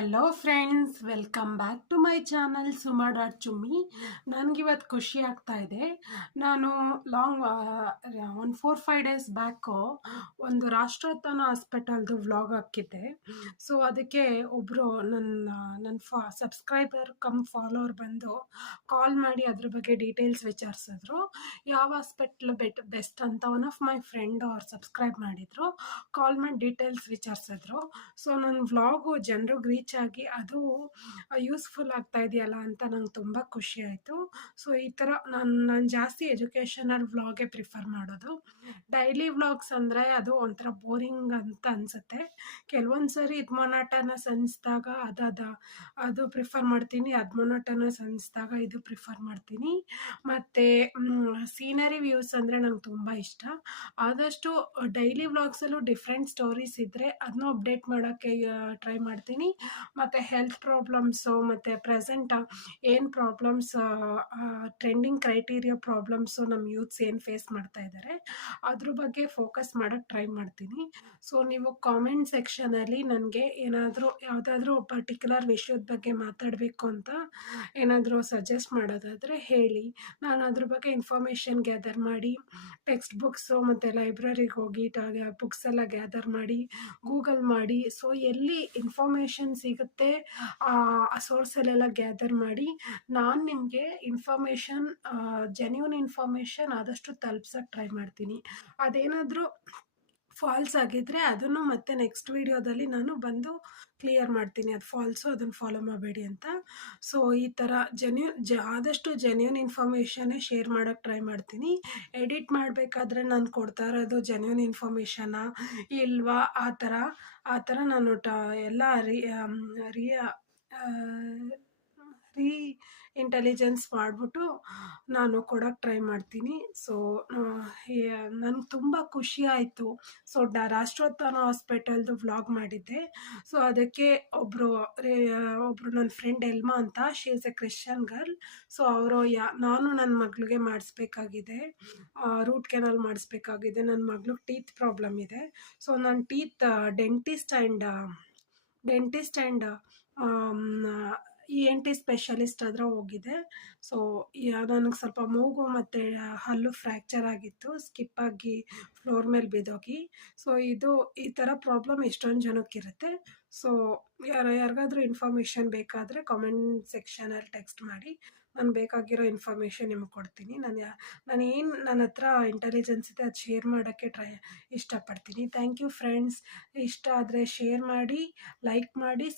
Hello friends, welcome back to my channel Suma dot Chummi. ನನಗಿವತ್ತು ಖುಷಿ ಆಗ್ತಾ ಇದೆ. ನಾನು ಒಂದು 4-5 ಡೇಸ್ ಬ್ಯಾಕು ಒಂದು ರಾಷ್ಟ್ರೋತ್ಥಾನ ಹಾಸ್ಪಿಟಲ್ದು ವ್ಲಾಗ್ ಹಾಕಿದ್ದೆ. ಸೊ ಅದಕ್ಕೆ ಒಬ್ಬರು ನನ್ನ ಸಬ್ಸ್ಕ್ರೈಬರ್ ಕಮ್ ಫಾಲೋವರ್ ಬಂದು ಕಾಲ್ ಮಾಡಿ ಅದ್ರ ಬಗ್ಗೆ ಡೀಟೇಲ್ಸ್ ವಿಚಾರಿಸಿದ್ರು. ಯಾವ ಹಾಸ್ಪಿಟ್ಲ್ ಬೆಸ್ಟ್ ಅಂತ ಒನ್ ಆಫ್ ಮೈ ಫ್ರೆಂಡ್ ಅವ್ರು ಸಬ್ಸ್ಕ್ರೈಬ್ ಮಾಡಿದ್ರು. ಕಾಲ್ ಮಾಡಿ ಡೀಟೇಲ್ಸ್ ವಿಚಾರಿಸಿದ್ರು. ಸೊ ನನ್ನ ವ್ಲಾಗು ಜನರಿಗೆ ರೀಚ್ ಆಗಿ ಅದು ಯೂಸ್ಫುಲ್ ಆಗ್ತಾ ಇದೆಯಲ್ಲ ಅಂತ ನಂಗೆ ತುಂಬ ಖುಷಿ ಆಯಿತು. ಸೊ ಈ ಥರ ನಾನು ಜಾಸ್ತಿ ಎಜುಕೇಷನಲ್ ವ್ಲಾಗೇ ಪ್ರಿಫರ್ ಮಾಡೋದು. ಡೈಲಿ ವ್ಲಾಗ್ಸ್ ಅಂದರೆ ಅದು ಒಂಥರ ಬೋರಿಂಗ್ ಅಂತ ಅನಿಸುತ್ತೆ. ಕೆಲವೊಂದು ಸರಿ ಇದು ಮೊನೋಟನಸ್ ಅನಿಸ್ದಾಗ ಅದು ಪ್ರಿಫರ್ ಮಾಡ್ತೀನಿ, ಅದು ಮೊನೋಟನಸ್ ಅನಿಸ್ದಾಗ ಇದು ಪ್ರಿಫರ್ ಮಾಡ್ತೀನಿ. ಮತ್ತು ಸೀನರಿ ವ್ಯೂಸ್ ಅಂದರೆ ನಂಗೆ ತುಂಬ ಇಷ್ಟ. ಆದಷ್ಟು ಡೈಲಿ ವ್ಲಾಗ್ಸಲ್ಲೂ ಡಿಫ್ರೆಂಟ್ ಸ್ಟೋರೀಸ್ ಇದ್ದರೆ ಅದನ್ನ ಅಪ್ಡೇಟ್ ಮಾಡೋಕ್ಕೆ ಟ್ರೈ ಮಾಡ್ತೀನಿ. ಮತ್ತು ಹೆಲ್ತ್ ಪ್ರಾಬ್ಲಮ್ಸು ಮತ್ತು ಪ್ರೆಸೆಂಟ್ ಏನು ಪ್ರಾಬ್ಲಮ್ಸ್, ಟ್ರೆಂಡಿಂಗ್ ಕ್ರೈಟೀರಿಯಾ ಪ್ರಾಬ್ಲಮ್ಸು ನಮ್ಮ ಯೂತ್ಸ್ ಏನು ಫೇಸ್ ಮಾಡ್ತಾ ಇದ್ದಾರೆ ಅದ್ರ ಬಗ್ಗೆ ಫೋಕಸ್ ಮಾಡೋಕ್ಕೆ ಟ್ರೈ ಮಾಡ್ತೀನಿ. ಸೊ ನೀವು ಕಾಮೆಂಟ್ ಸೆಕ್ಷನಲ್ಲಿ ನನಗೆ ಯಾವುದಾದ್ರೂ ಪರ್ಟಿಕ್ಯುಲರ್ ವಿಷಯದ ಬಗ್ಗೆ ಮಾತಾಡಬೇಕು ಅಂತ ಏನಾದರೂ ಸಜೆಸ್ಟ್ ಮಾಡೋದಾದರೆ ಹೇಳಿ. ನಾನು ಅದ್ರ ಬಗ್ಗೆ ಇನ್ಫಾರ್ಮೇಷನ್ ಗ್ಯಾದರ್ ಮಾಡಿ ಟೆಕ್ಸ್ಟ್ ಬುಕ್ಸು ಮತ್ತು ಲೈಬ್ರರಿಗೆ ಹೋಗಿ ಬುಕ್ಸ್ ಎಲ್ಲ ಗ್ಯಾದರ್ ಮಾಡಿ ಗೂಗಲ್ ಮಾಡಿ, ಸೊ ಎಲ್ಲಿ ಇನ್ಫಾರ್ಮೇಷನ್ ಸಿಗುತ್ತೆ ಆ ಸೋರ್ಸಲ್ಲೆಲ್ಲ ಗ್ಯಾದರ್ ಮಾಡಿ ನಾನು ನಿಮಗೆ ಜೆನ್ಯೂನ್ ಇನ್ಫಾರ್ಮೇಷನ್ ಆದಷ್ಟು ತಲುಪ್ಸೋಕ್ಕೆ ಟ್ರೈ ಮಾಡ್ತೀನಿ. ಅದೇನಾದರೂ ಫಾಲ್ಸ್ ಆಗಿದ್ದರೆ ಅದನ್ನು ಮತ್ತೆ ನೆಕ್ಸ್ಟ್ ವೀಡಿಯೋದಲ್ಲಿ ನಾನು ಬಂದು ಕ್ಲಿಯರ್ ಮಾಡ್ತೀನಿ, ಅದು ಫಾಲ್ಸು, ಅದನ್ನು ಫಾಲೋ ಮಾಡಬೇಡಿ ಅಂತ. ಸೊ ಈ ಥರ ಆದಷ್ಟು ಜೆನ್ಯೂನ್ ಇನ್ಫಾರ್ಮೇಷನ್ನೇ ಶೇರ್ ಮಾಡೋಕ್ಕೆ ಟ್ರೈ ಮಾಡ್ತೀನಿ. ಎಡಿಟ್ ಮಾಡಬೇಕಾದ್ರೆ ನಾನು ಕೊಡ್ತಾ ಇರೋದು ಜೆನ್ಯೂನ್ ಇನ್ಫಾರ್ಮೇಷನಾ ಇಲ್ವಾ ಆ ಥರ ನಾನು ಎಲ್ಲ ರೀ ಇಂಟೆಲಿಜೆನ್ಸ್ ಮಾಡಿಬಿಟ್ಟು ನಾನು ಕೊಡೋಕ್ಕೆ ಟ್ರೈ ಮಾಡ್ತೀನಿ. ಸೊ ನನಗೆ ತುಂಬ ಖುಷಿ ಆಯಿತು. ಸೊ ರಾಷ್ಟ್ರೋತ್ಥಾನ ಹಾಸ್ಪಿಟಲ್ದು ವ್ಲಾಗ್ ಮಾಡಿದ್ದೆ. ಸೊ ಅದಕ್ಕೆ ಒಬ್ಬರು ನನ್ನ ಫ್ರೆಂಡ್ ಎಲ್ಮಾ ಅಂತ, she is A Christian girl. So ಅವರು ನಾನು ನನ್ನ ಮಗಳಿಗೆ ಮಾಡಿಸ್ಬೇಕಾಗಿದೆ, ರೂಟ್ ಕೆನಾಲ್ ಮಾಡಿಸ್ಬೇಕಾಗಿದೆ. ನನ್ನ ಮಗಳಿಗೆ ಟೀತ್ ಪ್ರಾಬ್ಲಮ್ ಇದೆ. ಸೊ ನನ್ನ teeth dentist and ENT specialist ಹತ್ರ ಹೋಗಿದೆ. ಸೊ ನನಗೆ ಸ್ವಲ್ಪ ಮೂಗು ಮತ್ತು ಹಲ್ಲು ಫ್ರ್ಯಾಕ್ಚರ್ ಆಗಿತ್ತು, ಸ್ಕಿಪ್ ಆಗಿ ಫ್ಲೋರ್ ಮೇಲೆ ಬಿದ್ದೋಗಿ. ಸೊ ಈ ಥರ ಪ್ರಾಬ್ಲಮ್ ಎಷ್ಟೊಂದು ಜನಕ್ಕಿರುತ್ತೆ. ಸೊ ಯಾರಿಗಾದ್ರೂ ಇನ್ಫಾರ್ಮೇಷನ್ ಬೇಕಾದರೆ ಕಾಮೆಂಟ್ ಸೆಕ್ಷನಲ್ಲಿ ಟೆಕ್ಸ್ಟ್ ಮಾಡಿ, ನಾನು ಬೇಕಾಗಿರೋ ಇನ್ಫಾರ್ಮೇಷನ್ ನಿಮಗೆ ಕೊಡ್ತೀನಿ. ನನ್ನ ಹತ್ರ ಇಂಟೆಲಿಜೆನ್ಸ್ ಇದೆ, ಅದು ಶೇರ್ ಮಾಡೋಕ್ಕೆ ಇಷ್ಟಪಡ್ತೀನಿ. Thank you friends. ಇಷ್ಟ ಆದರೆ ಶೇರ್ ಮಾಡಿ, ಲೈಕ್ ಮಾಡಿ,